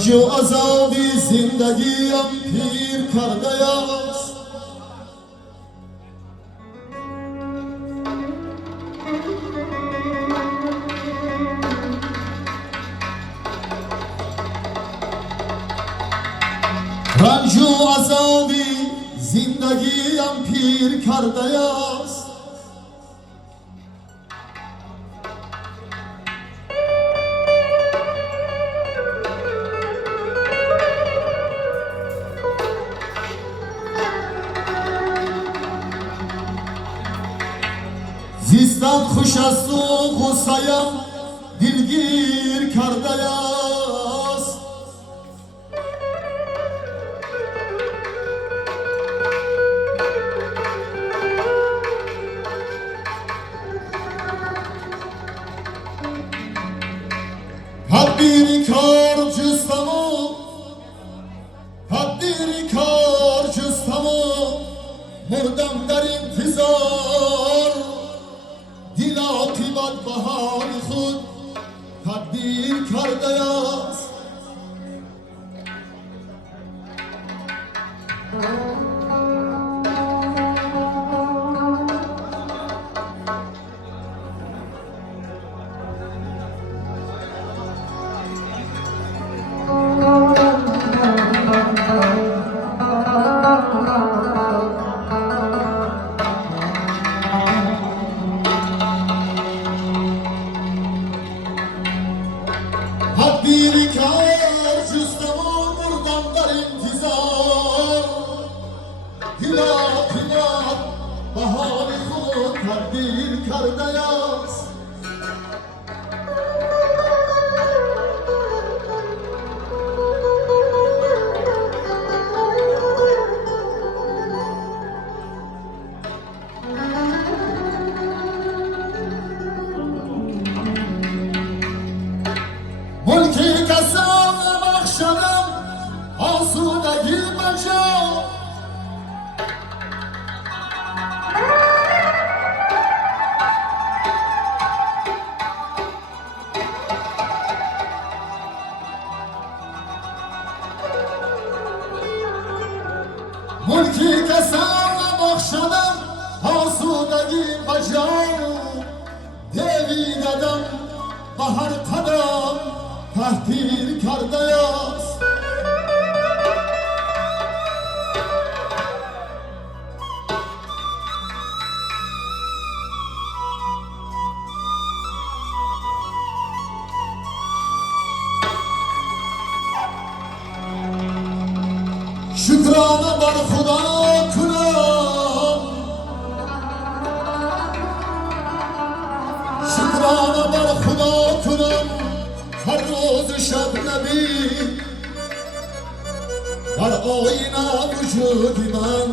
رنج و عذابی زندگیم پیر کرده است. رنج و عذابی زندگیم پیر کرده است. زیستن خوش است و غصه‌ام دلگیر کرده است. تدبیر کار جستم و تدبیر کار جستم و مردم در انتظار. دل عاقبت بهار خود تدبیر کرده است. تدبیر کار جستم و مردم در انتظار. دل عاقبت بهار خود تدبیر کرده است. ملکی کسان بخشدم آسودگی مجا. ملکی کسان بخشدم آسودگی مجا. دیوی ددم به هر قدم تحقیر کرده است. شکرانه بر خدا کنم، شکرانه بر خدا کنم هر روز شب نبی در آینه وجود من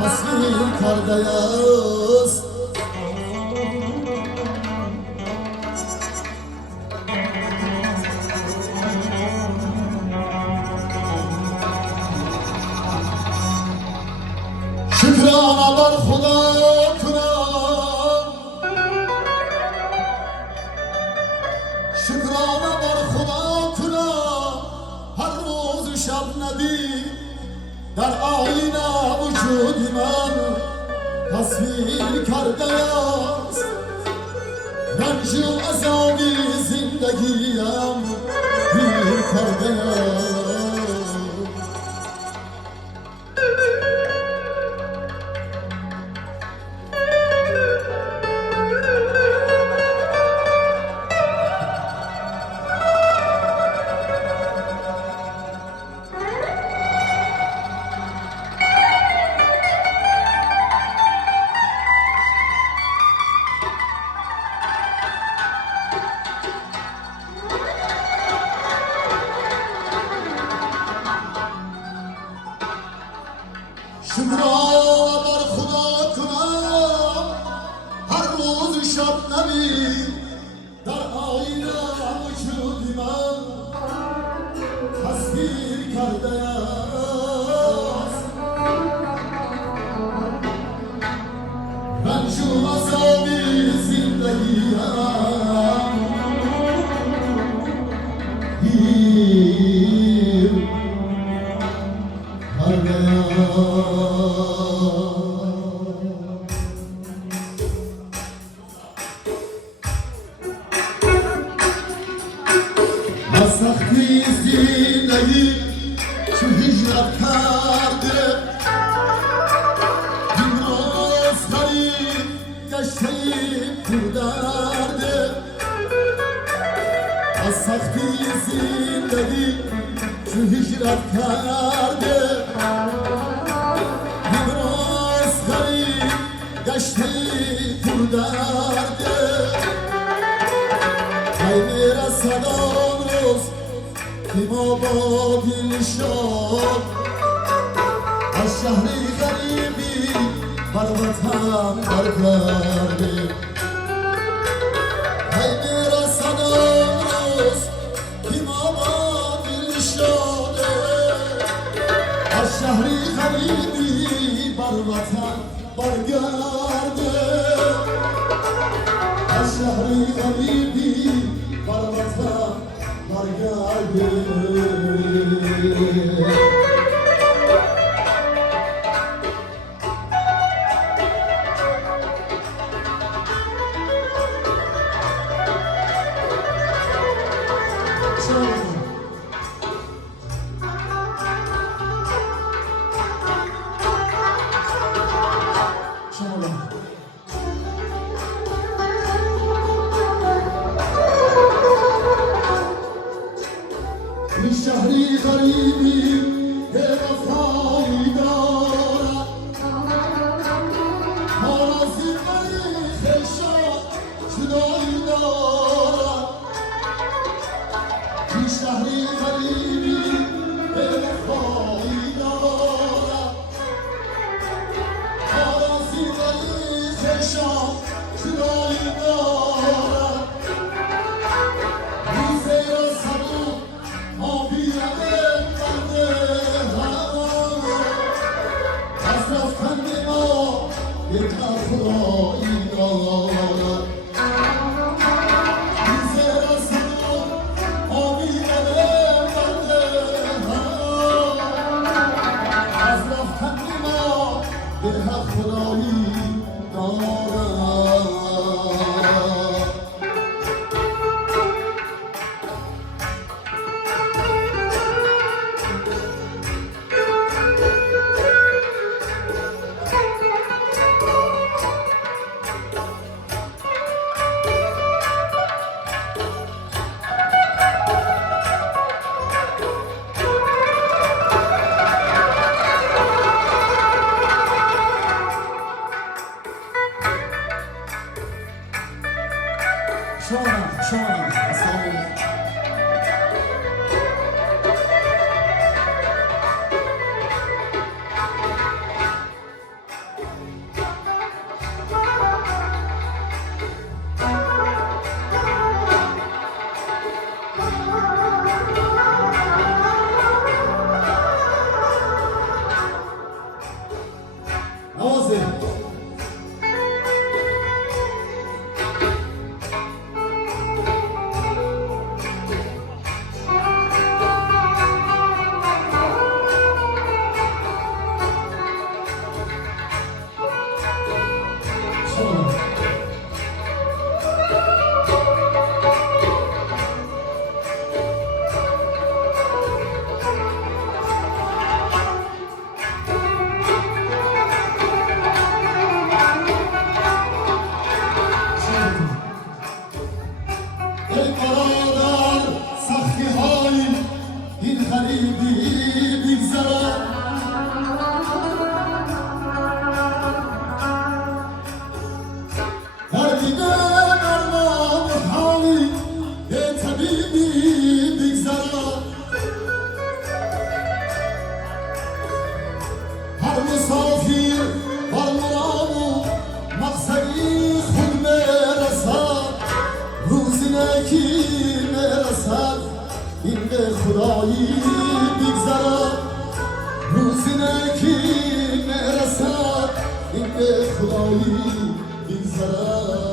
تصویر کرده است. شکرانه بر خدا کنم، شکرانه بر خدا کنم هر روز شب ندی در آینه وجود من تصویر کرده است. رنج و عذابی زندگیم پیر کرده است. شکرانه بر خدا کنم هر روز شب نبی در آینه وجود من تصویر کرده است. رنج و عذابی زندگیم گشتیم تو درده از سختی زندگی چو هجرت کرده امروز غریب گشتیم تو درده ای میرسد آن روز که ما با دل شاد از شهری غریبی بر وطن برگردیم ای میرسد آن روز که ما با دل شاده از شهری غریبی بر وطن برگردیم از شهری غریبی بر وطن برگردیم این شهری غریبی که وفایی دارد حال از این غریب شد جدایی دارد این شهری غریبی که وفایی دارد حال از این غریب شد جدایی دارد روزی را سبود از رفتن ما یک خدایی دارد روزه رسد آبیدن بنده از رفتن ما یک خدایی دارد شما ای برادر سختی های این غریبی بگذرد در دیده درمان حالی یه طبیبی بگذرد هر مسافر بر مرام و مقصدی خود میرسد روزی نکی میرسد این به خدایی بگذرد روزی نکی میرسد این به خدایی بگذرد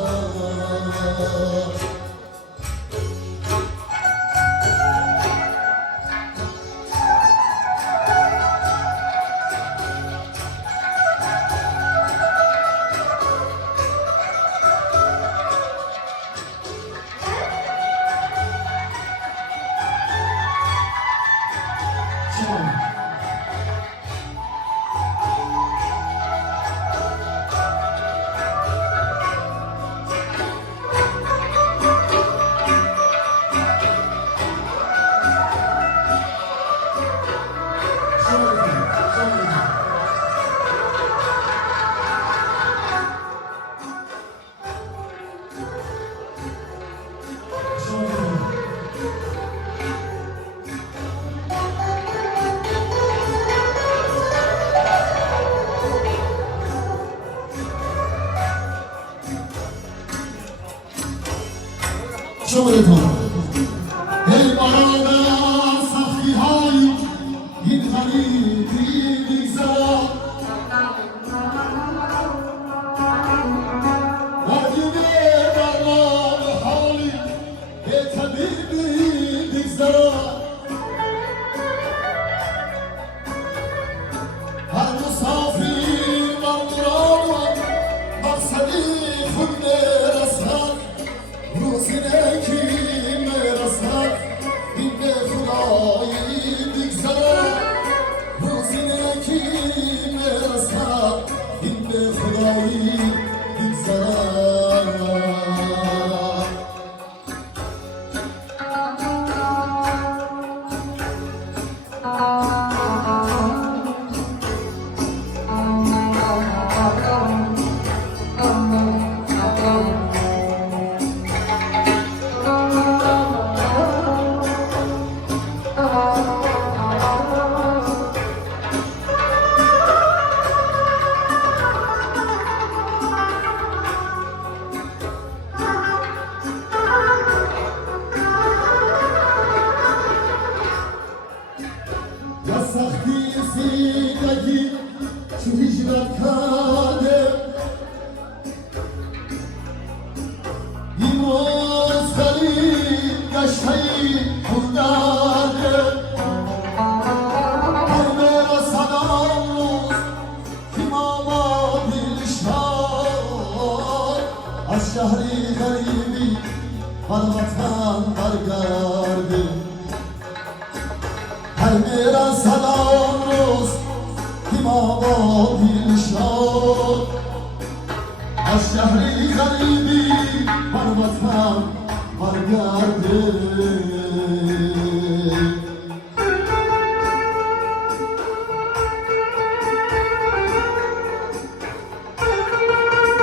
شمرتون ای باران سختی های این غریبی میگذر مردیمه درمان حالی ای طبیبی میگذر هر مسافر مردران مقصدی خود میرسد روزی نکی میرسد این به خدایی بگذرد روزی نکی میرسد این به خدایی بگذرد یا سختی زندگی چو هجرت کرده این مزدلی گشتهی خوددارده هر میرسد آن روز که ما با دلشان از شهری غریبی بر وطن برگردیم هر میرسد آن روز که ما با دلشان از شهری غریبی